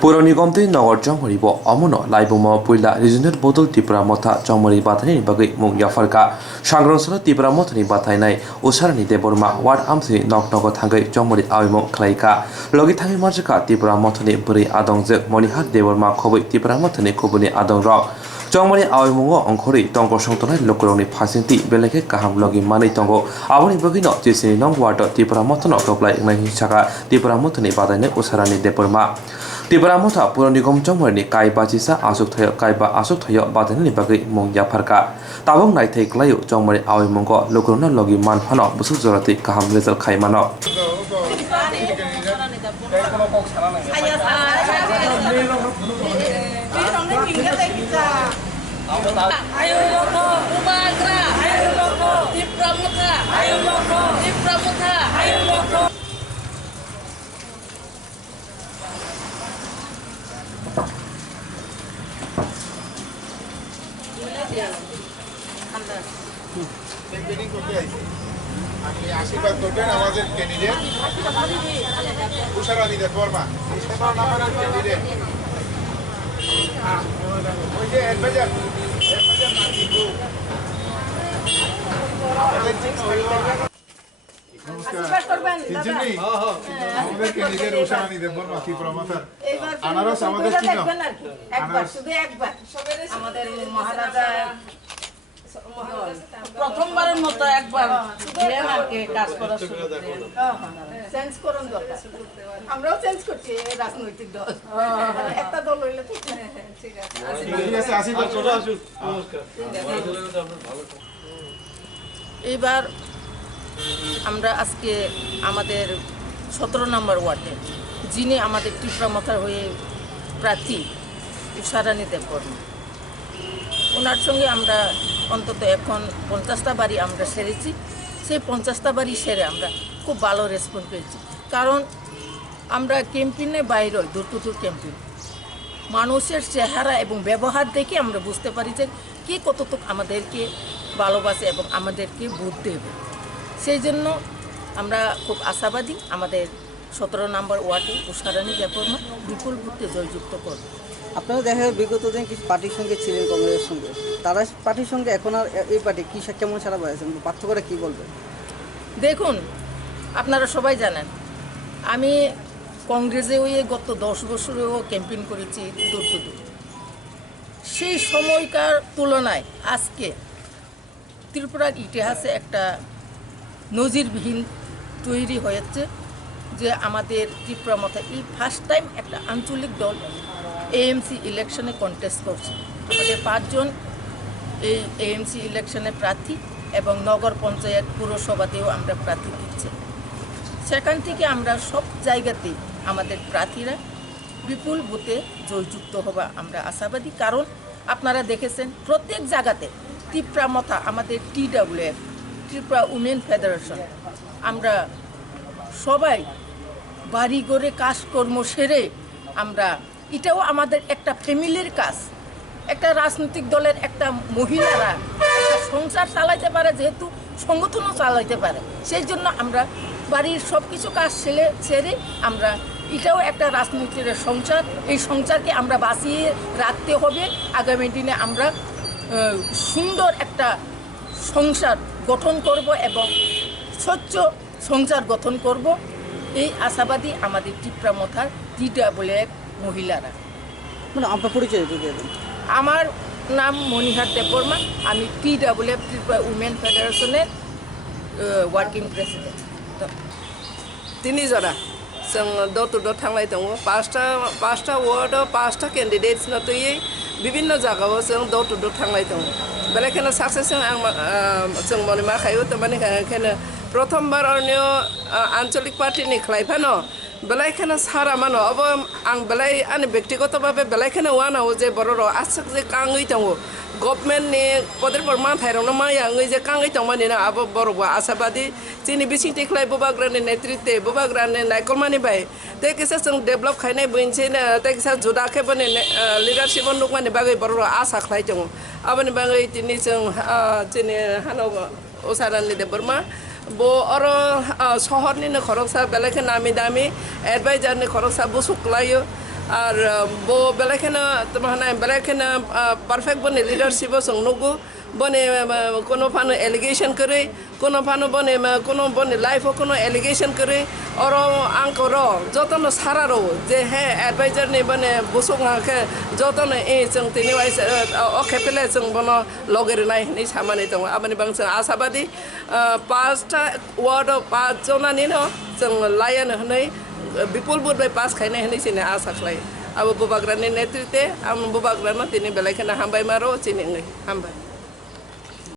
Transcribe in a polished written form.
Puro Nigomti Nogor Chongmarini Amono Laibuma Puila Regional Bottle TIPRA Motha Chongmarini Bathani Bagi Mung Yafarka Shangronsolo TIPRA Mothani Bathainai Usarani Deborma Wat AMCni Nogo Thangwi Chongmarini Awaimung Khai Logi Thangwi Marjaka TIPRA Mothani Buri Adongje Monihat Deborma Khobi TIPRA Mothani Kubuni Adong Rok Chongmarini Awaimungo Ongkhori Tongo Songtonai Lokoroni Phasinti Beleke Kaham Logi Mani Tongo Aboni Bagino Jisini Nong Wato TIPRA Mothano Toplai Ngai Chaka TIPRA Mothani Bathainai Usarani Deborma TIPRA Motha Puro Nigom Chongmarini Khai Bachisa Asuk Thayo Khai Ba Asuk Thayo Bathani Bagi Mung Yafarka Tabong Nai Thai Klayu Chongmarini Awaimungo Lokorona Logi Man Phano Busuk Zorati Kaham Rezal Khai Mano আশীর্বাদ করবেন আমাদের candidate Usharani Debbarma এই 17 নম্বরের candidate ওই যে adviser নাজিবু নমস্কার করবেন দাদা আমাদের ক্যান্ডিডেট উষারানী দেববর্মা কি প্রমোটার আনারস আমাদের কি নাম একবার শুধু একবার আমাদের মহারাজা প্রথমবারের মতো একবার দিলেন আর কি কাজ করা শুরু করলেন চেঞ্জ করুন দরকার আমরাও চেঞ্জ করছি রাজনৈতিক দল একটা দল হইলে ঠিক আছে ঠিক আছে আশীর্বাদ করুন নমস্কার এবার আমরা আজকে আমাদের 17 নম্বর ওয়ার্ডে যিনি আমাদের ত্রিপুরা মথার হয়ে প্রার্থী উষারানী দেববর্মা ওনার সঙ্গে আমরা অন্তত এখন 50টা বাড়ি আমরা সেরেছি সেই 50টা বাড়ি সেরে আমরা খুব ভালো রেসপন্স পেয়েছি কারণ আমরা ক্যাম্পেইনে বাইরে দূর টু দূর ক্যাম্পেইন মানুষের চেহারা এবং ব্যবহার দেখে আমরা বুঝতে পারি যে কে কতটুকু আমাদেরকে ভালোবাসে এবং আমাদেরকে ভোট দেবে সেই জন্য আমরা খুব আশাবাদী আমাদের 17 নম্বর ওয়ার্ডে উষারানী দেববর্মা বিপুল ভোটে জয়যুক্ত করবে আপনারা দেখা যায় বিগত দিন কিছু পার্টির সঙ্গে ছিলেন কংগ্রেসের সঙ্গে তারা পার্টির সঙ্গে এখন আর এই পার্টি কী কেমন সারা বাড়াচ্ছেন পার্থক্যটা কী বলবেন দেখুন আপনারা সবাই জানেন আমি কংগ্রেসে হয়ে গত 10 বছরেও ক্যাম্পেইন করেছি দূর টু দূর সেই সময়কার তুলনায় আজকে ত্রিপুরার ইতিহাসে একটা নজিরবিহীন তৈরি হয়েছে যে আমাদের ত্রিপুরা মথা এই ফার্স্ট টাইম একটা আঞ্চলিক দল AMC ইলেকশনে কন্টেস্ট করছে আমাদের 5 জন এই AMC ইলেকশনে প্রার্থী এবং নগর পঞ্চায়েত পুরসভাতেও আমরা প্রার্থী দিচ্ছি সেখান থেকে আমরা সব জায়গাতেই আমাদের প্রার্থীরা বিপুল ভোটে জয়যুক্ত হবা আমরা আশাবাদী কারণ আপনারা দেখেছেন প্রত্যেক জায়গাতে ত্রিপুরা মথা আমাদের TWF ত্রিপুরা উমেন ফেডারেশন আমরা সবাই বাড়ি ঘরে কাজকর্ম সেরে আমরা এটাও আমাদের একটা ফ্যামিলির কাজ একটা রাজনৈতিক দলের একটা মহিলারা একটা সংসার চালাইতে পারে যেহেতু সংগঠনও চালাইতে পারে সেই জন্য আমরা বাড়ির সব কিছু কাজ ছেড়ে আমরা এটাও একটা রাজনীতির সংসার এই সংসারকে আমরা বাঁচিয়ে রাখতে হবে আগামী দিনে আমরা সুন্দর একটা সংসার গঠন করব এবং স্বচ্ছ সংসার গঠন করব এই আশাবাদী আমাদের ত্রিপুরা মথার TWF মহিলারা মানে আপনার পরিচয় দিয়ে দেবেন আমার নাম মনিহার দেববর্মা আমি TWF ত্রিপুরা উমেন ফেডারেশনের ওয়ার্কিং প্রেসিডেন্ট তিনি জরা जों डर टु डर थांनाय दङ पाँचटा वार्डआव 5टा केन्डिडेट्स नतुयै विभिन्न जायगायाव जों डर टु डर थांनाय दङ बेनिखायनो साक्सेस जों मने मा खायो बेनिखायनो प्रथमबार अन्य आঞ্চলিক पार्टीनि खालायफानो बेलायखानो सारा मानो अब आं बेलाय आंनि व्यक्तिगतभावे बेलायखानो वानाव जे बर' आसक जे काङै दङ गभर्नमेन्टनि पदेरफोर मानथायरावनो मायाङै जे काङै दङ मानिना अब बर'आ आशाबादि जोंनि बिसिंथि खालाय बुबाग्रानि नेतृत्वे बुबाग्रानि नायकलमानि बाय तेकिसा जों डेभलप खायनाय बयनसैनो तेकिसा जुदाखे बने लिडारशिप नुकमानि बागै बर' आसा खालाय दङ आबानि बागै दिनै जों जोंनि हानाव Usharani Debbarma bo oro sohorni ne khoroksa beleke nami dami advisor ne khoroksa bu suklayo আর বো বেলাখানা তোমার বেলাখানা পারফেক্ট বনে লিডারশিপ সং নগো বনে কোনো ফানো এলিগেশন করে কোনো ফানো বনে কোনো বনে লাইফও কোনো এলিগেশন করে ওর আঙ্ক র যতন সারারো যে হ্যাঁ অ্যাডভাইজার নেই বনে বসুক আঁকে যতন जों তিনি অখেপেলে जों বনো লগের নাই নি সামানি দङ আবানি বাংসং আশাবাদী পাঁচটা ওয়ার্ড পাঁচজনাनि जों लायन हनै বিপুল বোধ পাস খাইনাय हनै सिने आशा खालायो अब बुबाग्रानि नेतृत्वे आं बुबाग्रानो दिनै बेलायखौनो हामबाय मारो चिनि हामबाय